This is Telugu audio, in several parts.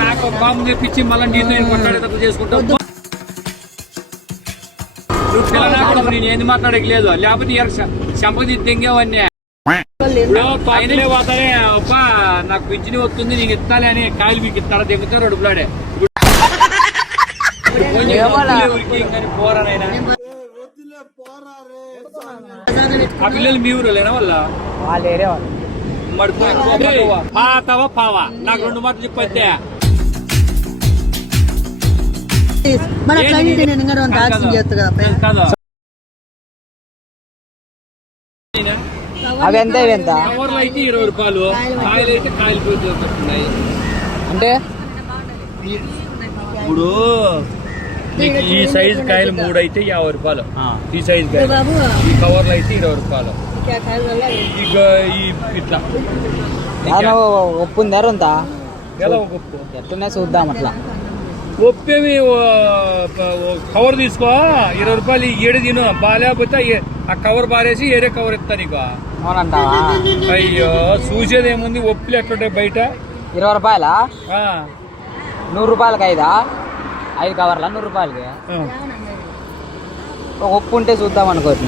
నాకు బాంబు తెప్పించి మళ్ళీ నీతో నేను కొట్లాడేటప్పుడు చేసుకుంటావు నువ్వు పిల్లనాడు నేను ఏంది మాట్లాడక లేదు లేకపోతే చంపది తెంగేవన్నీ పైనలే పోతానే అప్ప నాకు పిచ్చిని వస్తుంది నీకు ఇస్తాలే అని కాయలు మీకు ఇస్తారా దిగుతారు అడుపులాడే ఆ మీ ఊరులేనా వాళ్ళ? వాళ్ళు. వేరే వాళ్ళు మడిపోయి పావా. నాకు రెండు మాటలు చెప్పొద్దే నేను ఇంకా కదా. అవి ఇరవై రూపాయలు? కాయలు అయితే కాయలు అంటే? ఇప్పుడు మీకు ఈ సైజ్ కాయలు మూడు అయితే యాభై రూపాయలు. ఈ సైజ్ కాయలు. ఈ కవర్లు అయితే ఇరవై రూపాయలు. ఇట్లా. ఉప్పు ఉందా ఉప్పు ఎట్లనే చూద్దాం అట్లా. ఒప్పేమి కవర్ తీసుకో. ఇరవై రూపాయలు ఏడు తిను. బాగాలేకపోతే ఆ కవర్ బారేసి ఏరే కవర్ ఇస్తా నీకు. అయ్యో చూసేది ఏముంది? ఒప్పులు ఎట్లుంటాయి బయట? ఇరవై రూపాయలా? నూరు రూపాయలకి ఐదా? ఐదు కవర్లా? నూరు రూపాయలకి? ఆ. ఒక ఉప్పు ఉంటే చూద్దాం అనుకోవచ్చు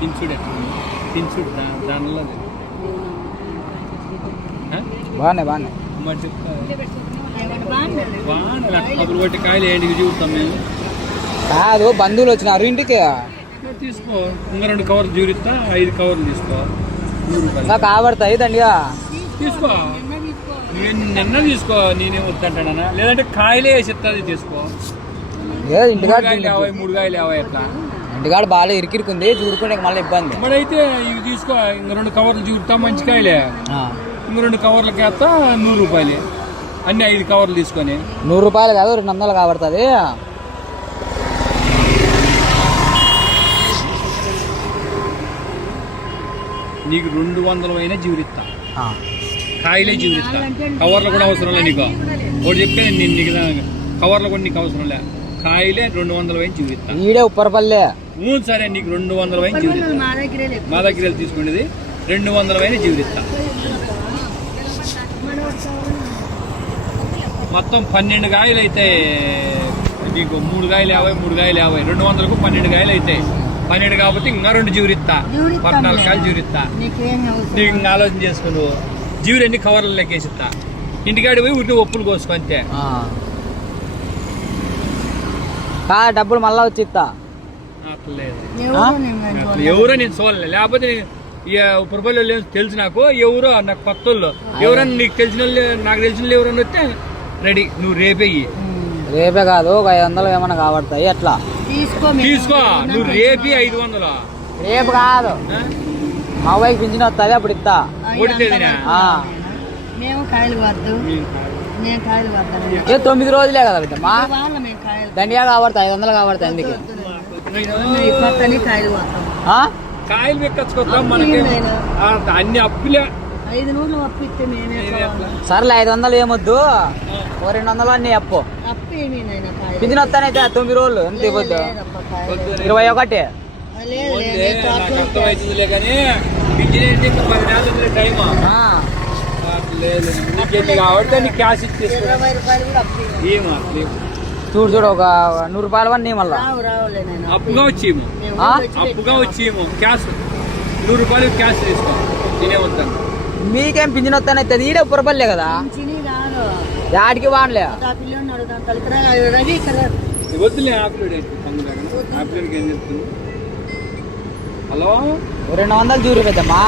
దించుడు? దించుడు దానిలో? బాగానే బాగానే మరి చెప్తా. కొట్టి కాయలు ఏంటికి చూస్తాం మేము? కాదు బంధువులు వచ్చినారు. ఇంటికి? తీసుకో. ఇంకా రెండు కవర్లు జూరిస్తా ఐదు కవర్లు తీసుకో. కాబడతాయి దండిగా తీసుకో. నిన్న తీసుకో నేనేం వద్దంటానా లేదంటే కాయలే వేసి ఇస్తుంది తీసుకో ఇంటికాడ కాయలు యాభై మూడు కాయలు యాభై ఎట్లా? ఇంటికాడ బాగా ఇరికిరుకుంది చూరుకునే మళ్ళీ ఇబ్బంది. అయితే ఇవి తీసుకో ఇంక రెండు కవర్లు చూరుతా మంచి కాయలే. ఇంక రెండు కవర్లకి వేస్తా నూరు రూపాయలు. అన్ని ఐదు కవర్లు తీసుకొని. నూరు రూపాయలు కాదు రెండు వందలు కాబడుతుంది. నీకు రెండు వందలు అయినా జీవిరిస్తా కాయలే జీవిరిస్తా కవర్లు కూడా అవసరం లే నీకు. ఒకటి చెప్తే నేను నీకు కవర్లు కూడా నీకు అవసరం లే. కాయలే రెండు వందల వైన్ జీవిస్తా. ఈడే ఉప్పరపల్లె. మూడు సరే నీకు రెండు వందల వైన్ జీవిస్తా. మా దగ్గరే తీసుకునేది రెండు వందల వైన జీవిస్తా. మొత్తం పన్నెండు కాయలు అయితే నీకు మూడు కాయలు యాభై మూడు కాయలు యాభై. రెండు వందలకు పన్నెండు కాయలు అయితే. పన్నెండు కాబట్టి ఇంకా రెండు జీవిరిస్తా పద్నాలుగు కాయలు జీవిరిస్తా నీకేం ఇంకా ఆలోచన చేసుకుని జీవులు ఎన్ని కవర్లు లెక్కేసిస్తా? ఇంటికాడి పోయి ఉట్టి ఒప్పులు కోసుకో అంతే. కా డబ్బులు మళ్ళా వచ్చి అట్లా ఎవరు నేను అట్లా ఎవరో నేను చూడలే లేకపోతే వాళ్ళు తెలుసు నాకు ఎవరో నాకు కొత్త వాళ్ళు ఎవరన్నా నీకు తెలిసిన వాళ్ళు నాకు తెలిసిన వాళ్ళు ఎవరన్నా వస్తే రెడీ. నువ్వు రేపేయి రేపే కాదు ఒక ఐదు వందలు ఏమైనా కాబడతాయి ఎట్లా? తీసుకో నువ్వు రేపి ఐదు వందలు. రేపు కాదు? మా అవ్వకి పింఛన్ వస్తుంది అప్పుడు ఇస్తా? ఆ. మేము కాయలు వద్దు. నేను కాయలు. వద్దాను. ఏ తొమ్మిది రోజులే కదా బిడ్డమ్మా వాళ్ళ మేము కాయలు. దండిగా కాబడతాయి ఐదు వందలు కాబడతాయి అందుకే కాయలు వద్దాం. ఆ? కాయలు మెక్కచ్చుకోద్దాం మనకి? నేను. ఆ, అన్ని అప్పులే. ఐదు అప్పిస్తే మేమే. సర్లే ఐదు వందలు ఏమొద్దు. ఓ రెండు వందలు అన్నీ అప్పు. అప్పు ఏమీ నాయనా కాయలు పింఛన్ వస్తానైతే తొమ్మిది రోజులు ఎంత ఇవ్వద్దు కాయలు. ఇరవై ఒకటి. నాకు అర్థమవుతుందిలే కానీ పది నెలలు. లేదు నీకు నీకు క్యాష్ చూడు చూడు ఒక నూరు రూపాయలు అన్నీ మళ్ళా. రావు రావులే నేను అప్పుగా వచ్చేమో. అప్పుగా వచ్చేమో. క్యాష్ నూరు రూపాయలు క్యాష్ తీసుకో. నేనే వస్తాను మీకేం పింఛన్ వస్తానైతే ఈడే పురపల్లే కదా. యాడికి వాడలే ఆ పిల్లని అడుగుతాను. కలికరా రవి ఇక్కడ. వద్దులే ఆప్లేడ్ ఆప్లేడ్కి ఏం చెప్తుంది హలో? రెండు వందలు చూడు పెద్దమ్మా.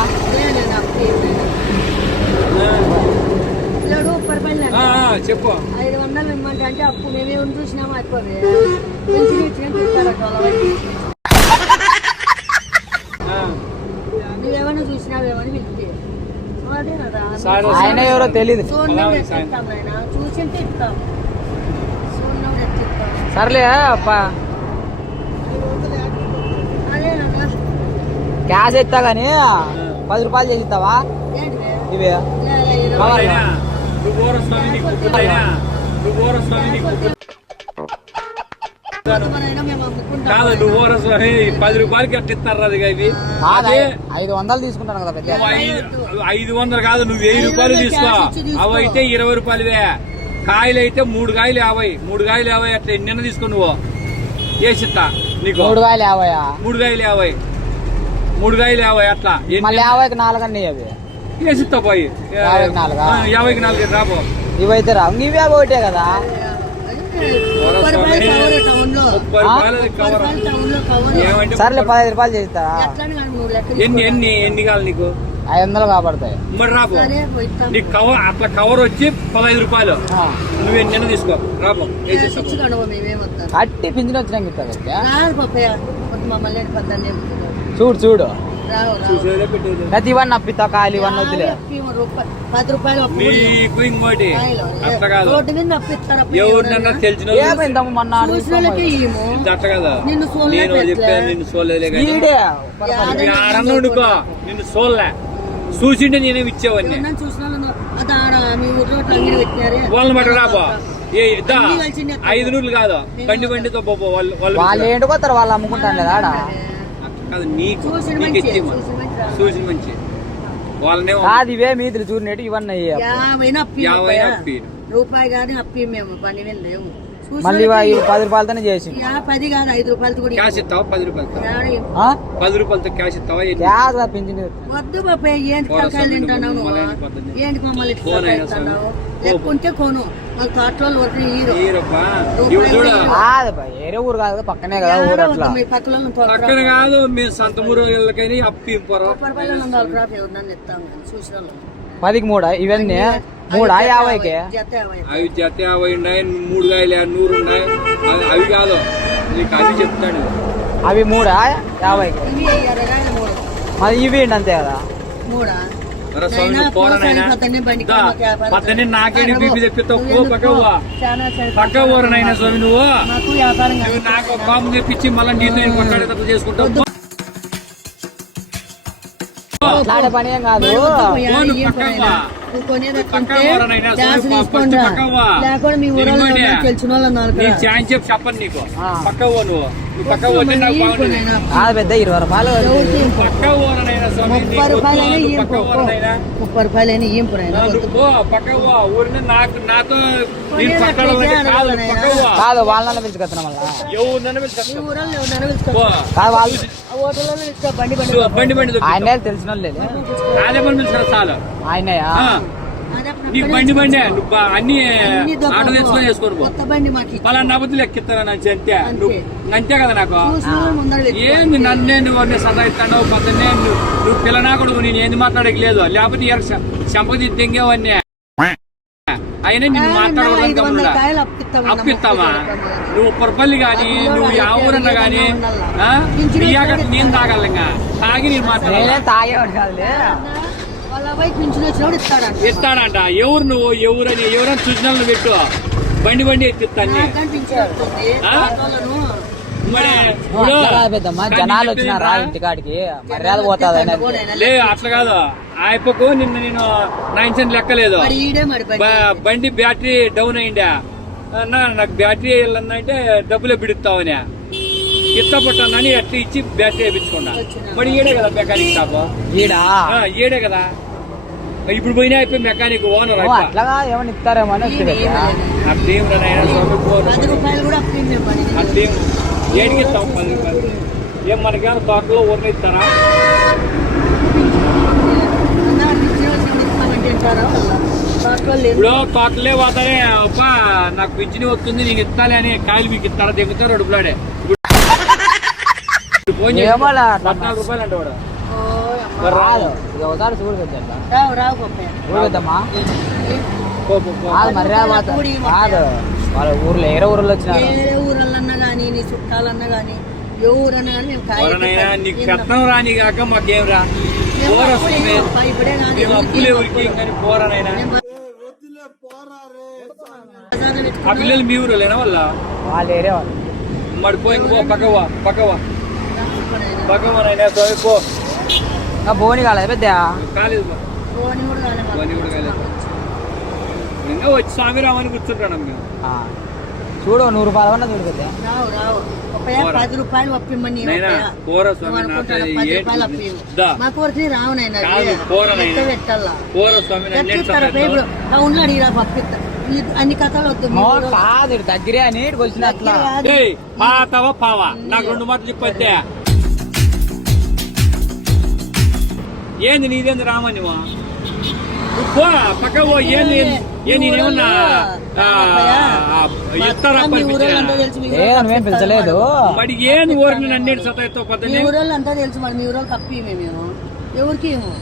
చెప్పు. ఐదు వందలు ఇమ్మంటే అంటే అప్పు మేమేమి చూసినామా అయిపోయి నువ్వేమన్నా చూసినావేమని సార్ ఆయన ఎవరో నాయన చూసింటే ఇస్తాం. సర్లే అప్ప అదే నాన్న క్యాష్ ఇస్తా కానీ పది రూపాయలు చేసి ఇస్తావా? ఇవి. కాదు నువ్వు పది రూపాయలకి ఎట్లా ఇస్తారు అదే ఐదు వందలు తీసుకుంటాను కదా ఐదు- వందలు కాదు నువ్వు వెయ్యి రూపాయలు తీసుకో. అవి అయితే ఇరవై రూపాయలువే. కాయలు అయితే మూడు కాయలు యాభై. మూడు కాయలు యాభై అట్లా నిన్న తీసుకో నువ్వు. వేసిస్తా నీకు? మూడు కాయలు యాభైయా మూడు కాయలు యాభై. మూడు కాయలు యాభై అట్లా. ఎన్ని- మళ్ళీ యాభైకి నాలుగు అన్నీ అవి. వేసిస్తా పోయి. యాభైకి నాలుగా? ఆ, యాభైకి నాలుగు రాబో ఇవైతే రా ఇవి యాభై ఒకటే కదా? ముప్పై రూపాయలు కవర్ టౌన్లో. ముప్పై ఆ? రూపాయలు ముప్పై కవర్ రూపాయలు టౌన్లో కవర్ ఏమంటే సర్లే పదహైదు రూపాయలు చేస్తారా లెక్క ఎన్ని. ఎన్ని ఎన్ని కావాలి నీకు? ఐదు వందలు కాబడతాయి. మరి రాబో. నీకు కవర్ అట్లా కవర్ వచ్చి పదహైదు రూపాయలు. నువ్వు నిన్న తీసుకో. రాబో అట్టి పింఛన్ వచ్చినాక ఇస్తా చూడు చూడు. ప్రతి ఇవన్నీ అప్పిస్తా కాయలు ఇవన్నీ వద్దులే. పది రూపాయలు. నీకు ఇంకోటి. కాదు. రోడ్డు మీద ఎవరినన్నా ఎవరన్నా. తెలిసిన ఏమైందమ్మ మొన్న. ఇది అట్ట కదా? నిన్ను చూడలే నేను పెట్లే. చెప్పాను నిన్ను చూడలేదులే కానీ. ఈడే యాడ ఆడన్నా ఉండుకో. నిన్ను చూడలే చూసింటే నేనేమి ఇచ్చేవాడిని? అది వాళ్ళని బట్టి రాబో ఏ. ఐదు నూరులు కాదు. బండి బండితో వాళ్ళు వాళ్ళు వాళ్ళు ఏంటి పోతారు వాళ్ళు అమ్ముకుంటాను లేదా ఆడ కాదు నీకు నీకు మంచి ఇచ్చేమా చూసిన వాళ్ళనే కాదు ఇవే మీదులు చూడనేటి ఇవన్నీ యాభై రూపాయ. అప్పి రూపాయి కానీ అప్పి మేము పని చూసిన మళ్ళీ పది రూపాయలతోనే చేసి పది కాదు ఐదు రూపాయలతో కూడా క్యాష్ ఇస్తావా? పది రూపాయలతో? పది క్యాష్ ఇస్తావా? ఏంటి? క్యాష్ పింఛన్ వద్దు బాబాయ్ తలకాయలు తింటున్నావు నువ్వు? మమ్మల్ని. లేకుంటే కొను. వాళ్ళ తోటలో వరకు వేరే ఊరు కాదు కదా, పక్కనే కదా ఊరు అట్లా. మీ పక్కలో ఉన్న తోట పక్కన కాదు మేము సంతమూరు వాళ్ళకని అప్పి ఇంపోరా రూపాయలు ఉన్న వాళ్ళ క్రాప్ ఎవరినన్నా ఇస్తాం కానీ చూసిన వాళ్ళు. పదికి మూడా? ఇవన్నీ? మూడా యాభైకి. అవి జత యాభై ఉన్నాయి మూడు కాయలు నూరు ఉన్నాయి అవి- కాదు. నీకు అవి చెప్తాను. అవి మూడా యాభైకి ఇవి మరి అంతే కదా? మూడా? నాకేంటి బీపీ తెప్పిస్తావు? పక్క పక్క ఊరనైనా స్వామి నువ్వు. నాకు తెప్పించి మళ్ళీ నీతో చేసుకుంటావు. పని ఏం కాదు. లేకపోతే మీ ఊరలో తెలిసిన వాళ్ళు ఉన్నారు నీ కదా. ఛాన్స్ చెప్పి చెప్పను నీకు. ఆ. పక్క పో నువ్వు. పెద్ద ఇరవై రూపాయలు ముప్పై రూపాయలైనా వద్దు, ఏం పక్క పో, పో. ఊరనైనా ముప్పై రూపాయలైనా ఏం పోయినా నువ్వు పో పక్క పో ఊరిని నాకు నాతో నేను పక్కన ఉంటే కాదు వాళ్ళని పిలుచుకొస్తున్నాం వాళ్ళు ఆ హోటల్లో పిలుచుకో, బండి బండి. ఆయన తెలిసిన వాళ్ళు అదే నీకు బండి బండి నువ్వు అన్ని ఆటో తెచ్చుకొని పో. వేసుకొని పో. కొత్త బండి మాకు ఇచ్చి. పలానా బుద్ధులు ఎక్కిస్తాను అంతే. నువ్వు అంతే కదా నాకు. ఏంది నన్నే నువ్వు అన్నీ సదాయిస్తాను పొద్దున్నే నువ్వు నువ్వు పిల్లనా కొడుకు నేను ఏంది మాట్లాడక లేదు. లేకపోతే ఎర సంపది తెంగేవన్నీ అయినా నిన్ను ఆ, మాట్లాడకూడదు అప్పిస్తావా. నువ్వు పొరపల్లి కానీ నువ్వు ఆ? ఊరన్నా కానీ నేను తాగలను ఇంకా. తాగి నేను మాట్లాడాలి? ఇస్తాడంట. ఇస్తాడంట. ఎవరు నువ్వు? ఎవరని? ఎవరని సూచనలు పెట్టు. బండి బండి ఎత్తిస్తాను ఆ? జనాలు వచ్చినారా ఇంటికాడికి. మర్యాద పోతుంది లే అట్లా కాదు. ఆయప్పకు నిన్న నేను నైన్ సెంట్ లెక్కలేదు మరి ఈడే మరి బండి. బ్యాటరీ డౌన్ అయిందా? అన్నా నాకు బ్యాటరీ వెళ్ళందంటే డబ్బులే బిడుస్తావని ఇత్త పట్టానని ఎట్లా ఇచ్చి బ్యాటరీ వేయించుకున్నా మరి ఈడే కదా మెకానిక్ షాప్ ఈడా? ఆ, ఈడే కదా. ఇప్పుడు పోయినా అయిపోయి మెకానిక్ ఓనర్ ఏమన్నా ఇస్తారేమో. అట్లేం అట్లేం ఏడికి ఇస్తాం పది రూపాయలు? ఏం మనకేమో తోటలో ఊరిని ఇస్తారా. ఇప్పుడు తోటలే పోతానే అప్ప నాకు పింఛని వస్తుంది నీకు ఇస్తాలే అని కాయలు మీకు ఇస్తారా? దిగుతారు అడుపులాడే కాదు మర్యాద పోతుంది. కాదు వాళ్ళ ఊర్లో వేరే ఊర్లో వచ్చినారు వేరే ఊరల్లన్నా కానీ నీ చుట్టాలన్నా కానీ ఏ ఊరన్నా కానీ మేము కాయ ఎవరనైనా పెట్టాలి. నీకు తిందాం. కట్నం రాని కాక మాకేం రా మేము పోరా అప్పుడే స్వామి. అప్ప ఇప్పుడే కాదు, మేము ఎవరికి అప్పులే ఏం ఉరికి అప్పులు. కానీ పోరానైనా మేము బజార్లో ఆ పెట్టుకుని పిల్లలు మీ ఊరులేనా వాళ్ళ వాళ్ళు వేరే వాళ్ళు మరి పో ఇంక పో పక్కవా పక్కవా రాసుకున్నాయన. పక్కవనైనా స్వామి పో ఇంకా బోని కాలేదు పెద్ద? కాలేదు వచ్చి స్వామి రామని మేము. ఆ. చూడు నూరు రూపాయలు అన్న చూడు పెద్ద. పది రూపాయలు ఒప్పిమ్మని. మా కూరకి రావు టౌన్లో అడిగిరా పంపిస్తా అన్ని కథలు వద్దు. కాదు దగ్గరే అని ఇటుకు వచ్చిన అట్లా దగ్గర కాదు. ఏయ్, పాతవా పావా. నాకు రెండు మాటలు చెప్పొద్దే. ఏంది నీదేంది రామనివా పో పక్క పో ఏంది ఏ నేనేమన్నా ఏ నువ్వేం పిలిచలేదు మరి ఏంది ఊరికి నన్నేడు సతాయితో ఊరోళ్ళు అంతా తెలుసు మరి మీ ఊరోళ్ళు కప్పి మేము ఎవరికి ఏమో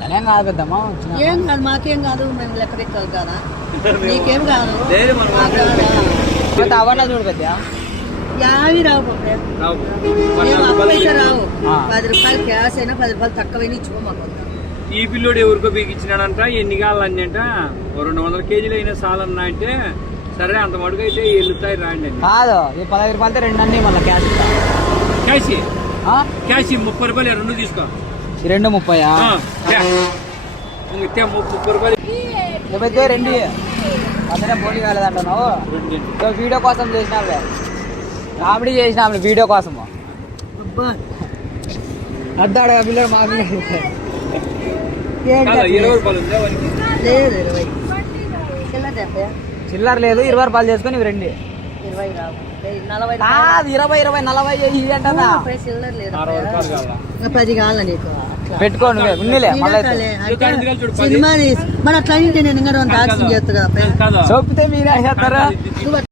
నేనేం కాదు పెద్దమ్మా ఏం కాదు మాకేం కాదు మేము లెక్క పెట్టాలి కదా నీకేం కాదు అవన్న చూడు పెద్ద యావి రావు రావు. మేము. పది రూపాయలు క్యాష్ అయినా పది రూపాయలు తక్కువైనా ఇచ్చుకో మాకు. ఈ పిల్లోడు ఎవరికో బీకిచ్చినాడంట ఎన్ని కావాలని అంట రెండు వందల కేజీలు అయినా చాలన్నా అంటే సరే అంత మడుగు అయితే వెళ్తాయి రాండి కాదు ఈ పదహైదు రూపాయలతో రెండు అన్ని మళ్ళీ క్యాష్. క్యాష్? ఆ? క్యాష్ ముప్పై రూపాయలు రెండు తీసుకో. ఈ రెండు ముప్పై ముప్పై రూపాయలు. రెండు. అతనే పోటీ కాలేదంటున్నావు. వీడియో కోసం చేసినావులే కామెడీ చేసినాము వీడియో కోసం అబ్బా. అడ్డాడు పిల్లడు మా పిల్లడు ఏంటి కాదా, అట్లా? ఇరవై రూపాయలు ఉందా వానికి? లేదు ఇరవై. చిల్లర లేదు ఇరవై రూపాయలు చేసుకొని ఇవి రెండు. ఇరవై ఇరవై నలభై అంటదా పది కావాలా నీకు? అట్లా. పెట్టుకో నువ్వే ఉన్నిలే మళ్ళీ నీడకాలే. అంటే దుకాణం దిగాలి చూడు, పది. సినిమా మరి అట్లా నేను ఇంకా చేస్తా మీరే చేస్తారా?